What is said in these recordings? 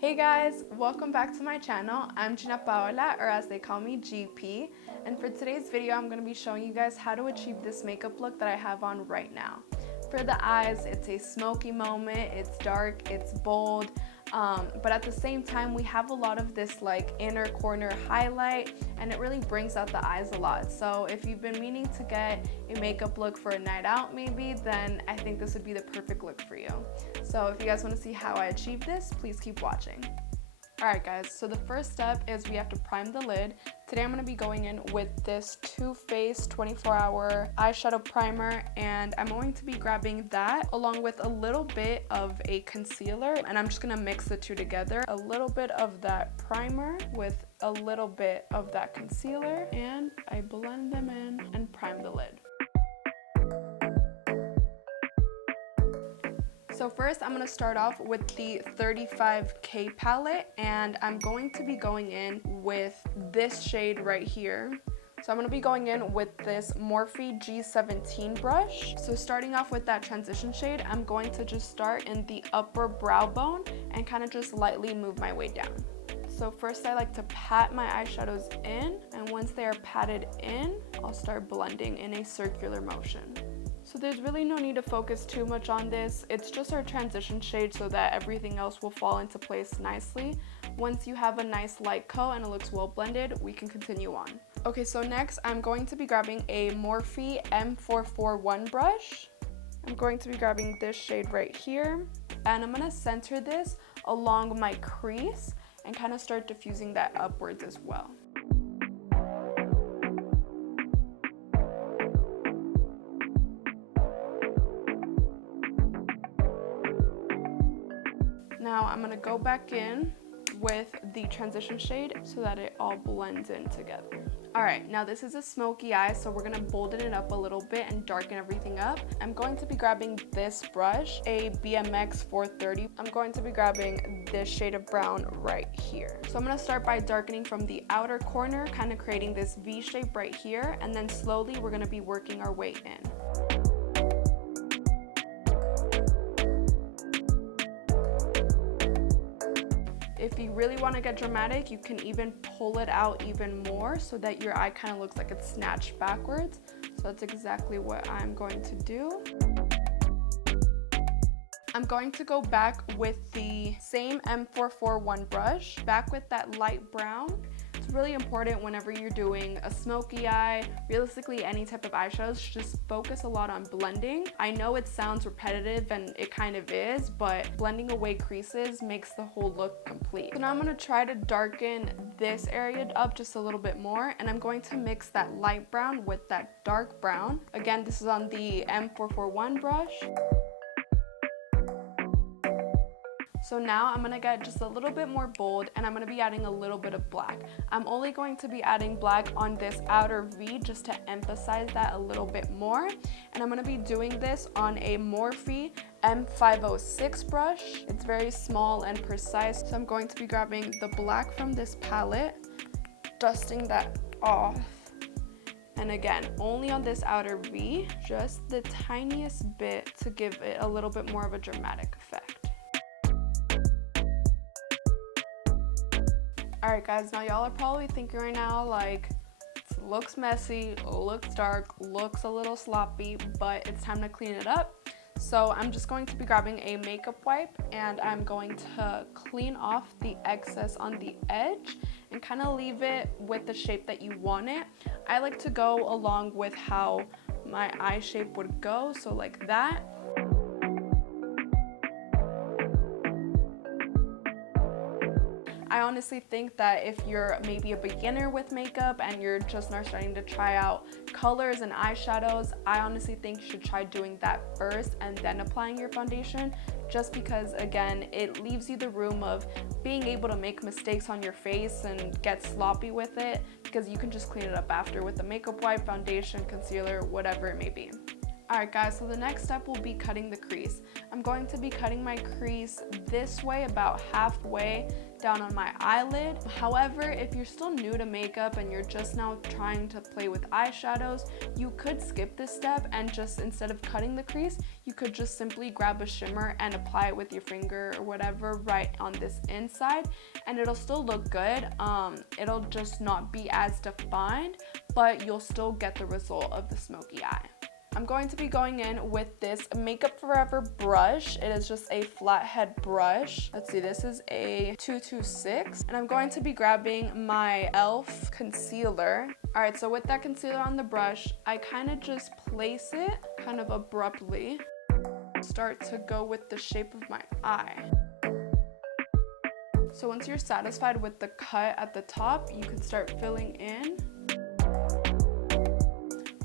Hey guys, welcome back to my channel. I'm Gina Paola, or as they call me, GP. And for today's video, I'm going to be showing you guys how to achieve this makeup look that I have on right now. For the eyes, it's a smoky moment, it's dark, it's bold, but at the same time, we have a lot of this like inner corner highlight, and it really brings out the eyes a lot. So if you've been meaning to get a makeup look for a night out maybe, then I think this would be the perfect look for you. So if you guys want to see how I achieve this, please keep watching. Alright guys, so the first step is we have to prime the lid. Today I'm going to be going in with this Too Faced 24-hour eyeshadow primer, and I'm going to be grabbing that along with a little bit of a concealer, and I'm just going to mix the two together. A little bit of that primer with a little bit of that concealer, and I blend them in and prime the lid. So first I'm going to start off with the 35K palette, and I'm going to be going in with this shade right here. So I'm going to be going in with this Morphe G17 brush. So starting off with that transition shade, I'm going to just start in the upper brow bone and kind of just lightly move my way down. So first I like to pat my eyeshadows in, and once they are patted in, I'll start blending in a circular motion. So there's really no need to focus too much on this. It's just our transition shade so that everything else will fall into place nicely. Once you have a nice light coat and it looks well blended, we can continue on. Okay, so next I'm going to be grabbing a Morphe M441 brush. I'm going to be grabbing this shade right here, and I'm gonna center this along my crease and kind of start diffusing that upwards as well. Now I'm going to go back in with the transition shade so that it all blends in together. Alright, now this is a smoky eye, so we're going to bolden it up a little bit and darken everything up. I'm going to be grabbing this brush, a BMX 430. I'm going to be grabbing this shade of brown right here. So I'm going to start by darkening from the outer corner, kind of creating this V shape right here, and then slowly we're going to be working our way in. If you really want to get dramatic, you can even pull it out even more so that your eye kind of looks like it's snatched backwards. So that's exactly what I'm going to do. I'm going to go back with the same M441 brush, back with that light brown. It's really important whenever you're doing a smoky eye, realistically any type of eyeshadows, just focus a lot on blending. I know it sounds repetitive, and it kind of is, but blending away creases makes the whole look complete. So now I'm going to try to darken this area up just a little bit more, and I'm going to mix that light brown with that dark brown. Again, this is on the M441 brush. So now I'm going to get just a little bit more bold, and I'm going to be adding a little bit of black. I'm only going to be adding black on this outer V just to emphasize that a little bit more. And I'm going to be doing this on a Morphe M506 brush. It's very small and precise. So I'm going to be grabbing the black from this palette, dusting that off. And again, only on this outer V, just the tiniest bit to give it a little bit more of a dramatic effect. Alright guys, now y'all are probably thinking right now, like, it looks messy, looks dark, looks a little sloppy, but it's time to clean it up. So I'm just going to be grabbing a makeup wipe, and I'm going to clean off the excess on the edge and kind of leave it with the shape that you want it. I like to go along with how my eye shape would go, so like that. I honestly think that if you're maybe a beginner with makeup and you're just now starting to try out colors and eyeshadows, I honestly think you should try doing that first and then applying your foundation, just because again, it leaves you the room of being able to make mistakes on your face and get sloppy with it, because you can just clean it up after with the makeup wipe, foundation, concealer, whatever it may be. Alright guys, so the next step will be cutting the crease. I'm going to be cutting my crease this way, about halfway down on my eyelid. However, if you're still new to makeup and you're just now trying to play with eyeshadows, you could skip this step and just, instead of cutting the crease, you could just simply grab a shimmer and apply it with your finger or whatever right on this inside, and it'll still look good. It'll just not be as defined, but you'll still get the result of the smoky eye. I'm going to be going in with this Makeup Forever brush. It is just a flathead brush. Let's see, this is a 226. And I'm going to be grabbing my e.l.f. concealer. All right, so with that concealer on the brush, I kind of just place it kind of abruptly. Start to go with the shape of my eye. So once you're satisfied with the cut at the top, you can start filling in.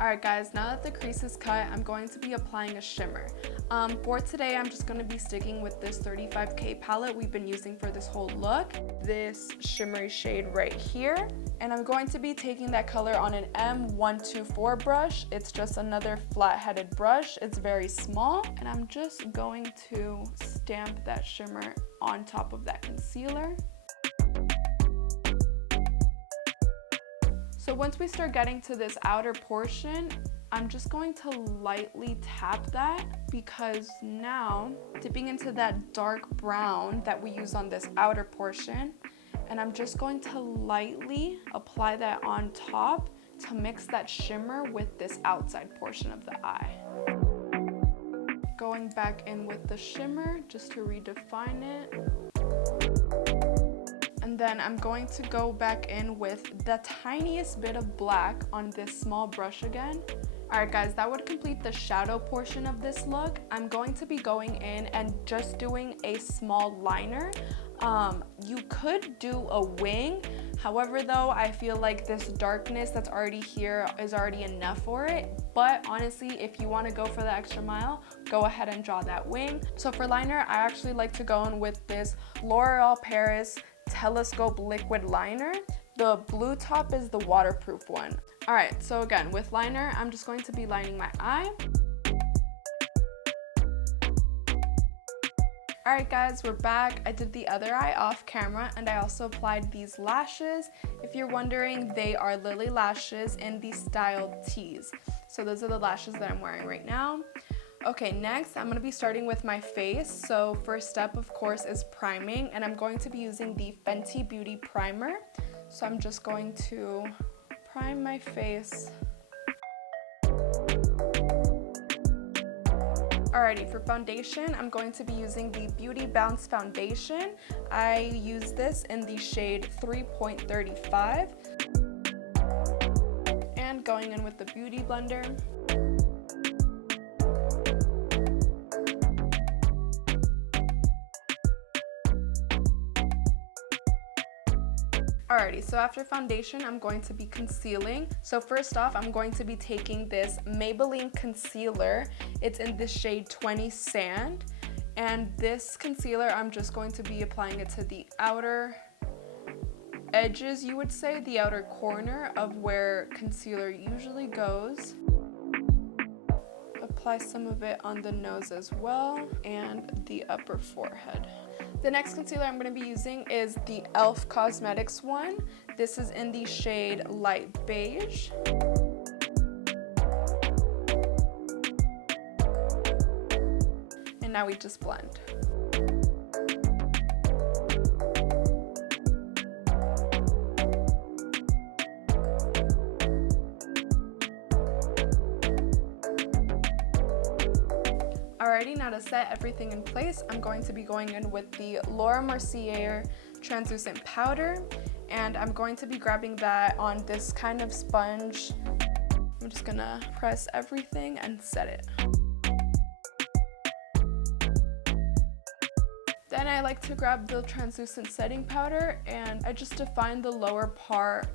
Alright guys, now that the crease is cut, I'm going to be applying a shimmer. For today, I'm just going to be sticking with this 35K palette we've been using for this whole look. This shimmery shade right here. And I'm going to be taking that color on an M124 brush. It's just another flat-headed brush. It's very small. And I'm just going to stamp that shimmer on top of that concealer. So once we start getting to this outer portion, I'm just going to lightly tap that, because now dipping into that dark brown that we use on this outer portion, and I'm just going to lightly apply that on top to mix that shimmer with this outside portion of the eye. Going back in with the shimmer just to redefine it. And then I'm going to go back in with the tiniest bit of black on this small brush again. Alright guys, that would complete the shadow portion of this look. I'm going to be going in and just doing a small liner. You could do a wing. However though, I feel like this darkness that's already here is already enough for it. But honestly, if you want to go for the extra mile, go ahead and draw that wing. So for liner, I actually like to go in with this L'Oreal Paris Telescope liquid liner. The blue top is the waterproof one. All right, so again, with liner, I'm just going to be lining my eye. All right guys, we're back. I did the other eye off camera, and I also applied these lashes. If you're wondering, they are Lily lashes in the style Tease. So those are the lashes that I'm wearing right now. Okay, next I'm going to be starting with my face. So first step, of course, is priming, and I'm going to be using the Fenty Beauty primer. So I'm just going to prime my face. Alrighty, for foundation, I'm going to be using the Beauty Bounce foundation. I use this in the shade 3.35. And going in with the Beauty Blender. Alrighty, so after foundation, I'm going to be concealing. So first off, I'm going to be taking this Maybelline concealer. It's in the shade 20 Sand. And this concealer, I'm just going to be applying it to the outer edges, you would say, the outer corner of where concealer usually goes. Apply some of it on the nose as well, and the upper forehead. The next concealer I'm going to be using is the e.l.f. Cosmetics one. This is in the shade Light Beige. And now we just blend. Alrighty, now to set everything in place, I'm going to be going in with the Laura Mercier translucent powder, and I'm going to be grabbing that on this kind of sponge. I'm just gonna press everything and set it. Then I like to grab the translucent setting powder, and I just define the lower part.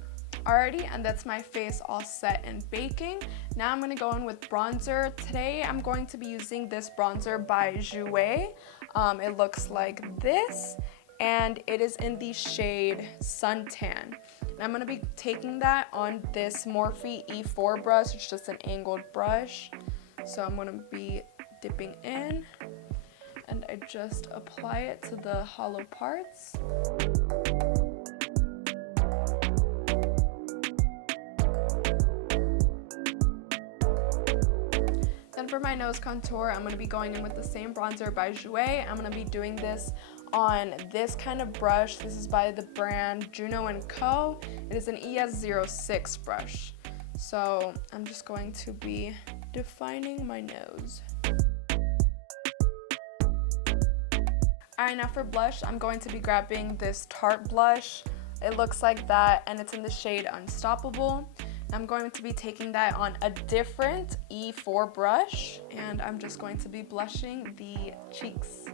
Alrighty, and that's my face all set and baking. Now I'm going to go in with bronzer. Today I'm going to be using this bronzer by Jouer. It looks like this, and it is in the shade Suntan. And I'm going to be taking that on this Morphe E4 brush. It's just an angled brush. So I'm going to be dipping in, and I just apply it to the hollow parts. Then for my nose contour, I'm going to be going in with the same bronzer by Jouer. I'm going to be doing this on this kind of brush. This is by the brand Juno & Co. It is an ES06 brush. So I'm just going to be defining my nose. Alright, now for blush, I'm going to be grabbing this Tarte blush. It looks like that, and it's in the shade Unstoppable. I'm going to be taking that on a different E4 brush, and I'm just going to be blushing the cheeks.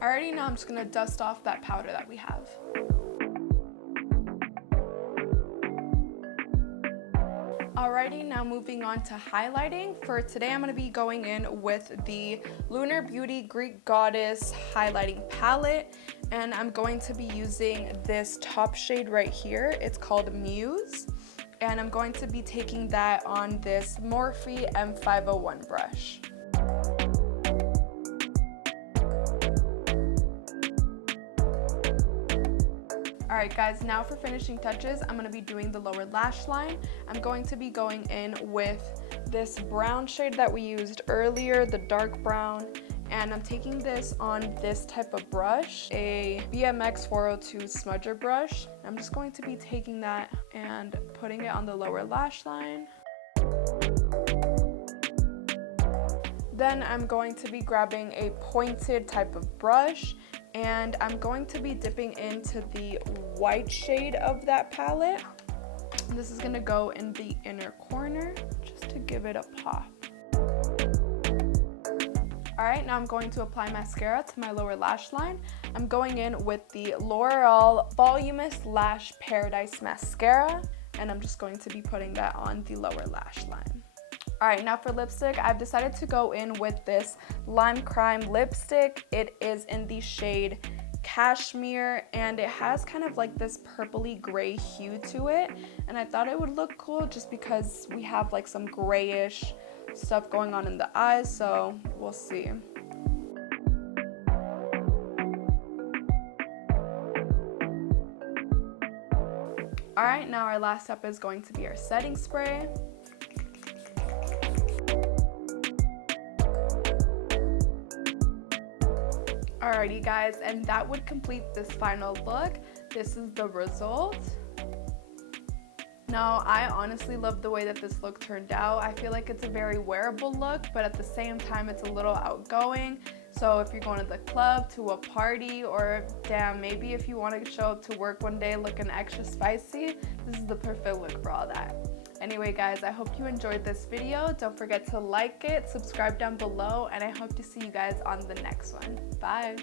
Alrighty, now I'm just going to dust off that powder that we have. Alrighty, now moving on to highlighting. For today, I'm going to be going in with the Lunar Beauty Greek Goddess highlighting palette, and I'm going to be using this top shade right here. It's called Muse, and I'm going to be taking that on this Morphe M501 brush. Alright guys, now for finishing touches, I'm going to be doing the lower lash line. I'm going to be going in with this brown shade that we used earlier, the dark brown, and I'm taking this on this type of brush, a BMX 402 smudger brush. I'm just going to be taking that and putting it on the lower lash line. Then I'm going to be grabbing a pointed type of brush, and I'm going to be dipping into the white shade of that palette. This is going to go in the inner corner just to give it a pop. Alright, now I'm going to apply mascara to my lower lash line. I'm going in with the L'Oreal Voluminous Lash Paradise Mascara, and I'm just going to be putting that on the lower lash line. Alright, now for lipstick, I've decided to go in with this Lime Crime lipstick. It is in the shade Cashmere, and it has kind of like this purpley gray hue to it, and I thought it would look cool just because we have like some grayish stuff going on in the eyes, so we'll see. Alright, now our last step is going to be our setting spray. Alrighty guys, and that would complete this final look. This is the result. Now, I honestly love the way that this look turned out. I feel like it's a very wearable look, but at the same time, it's a little outgoing. So if you're going to the club, to a party, or damn, maybe if you want to show up to work one day looking extra spicy, this is the perfect look for all that. Anyway guys, I hope you enjoyed this video. Don't forget to like it, subscribe down below, and I hope to see you guys on the next one. Bye!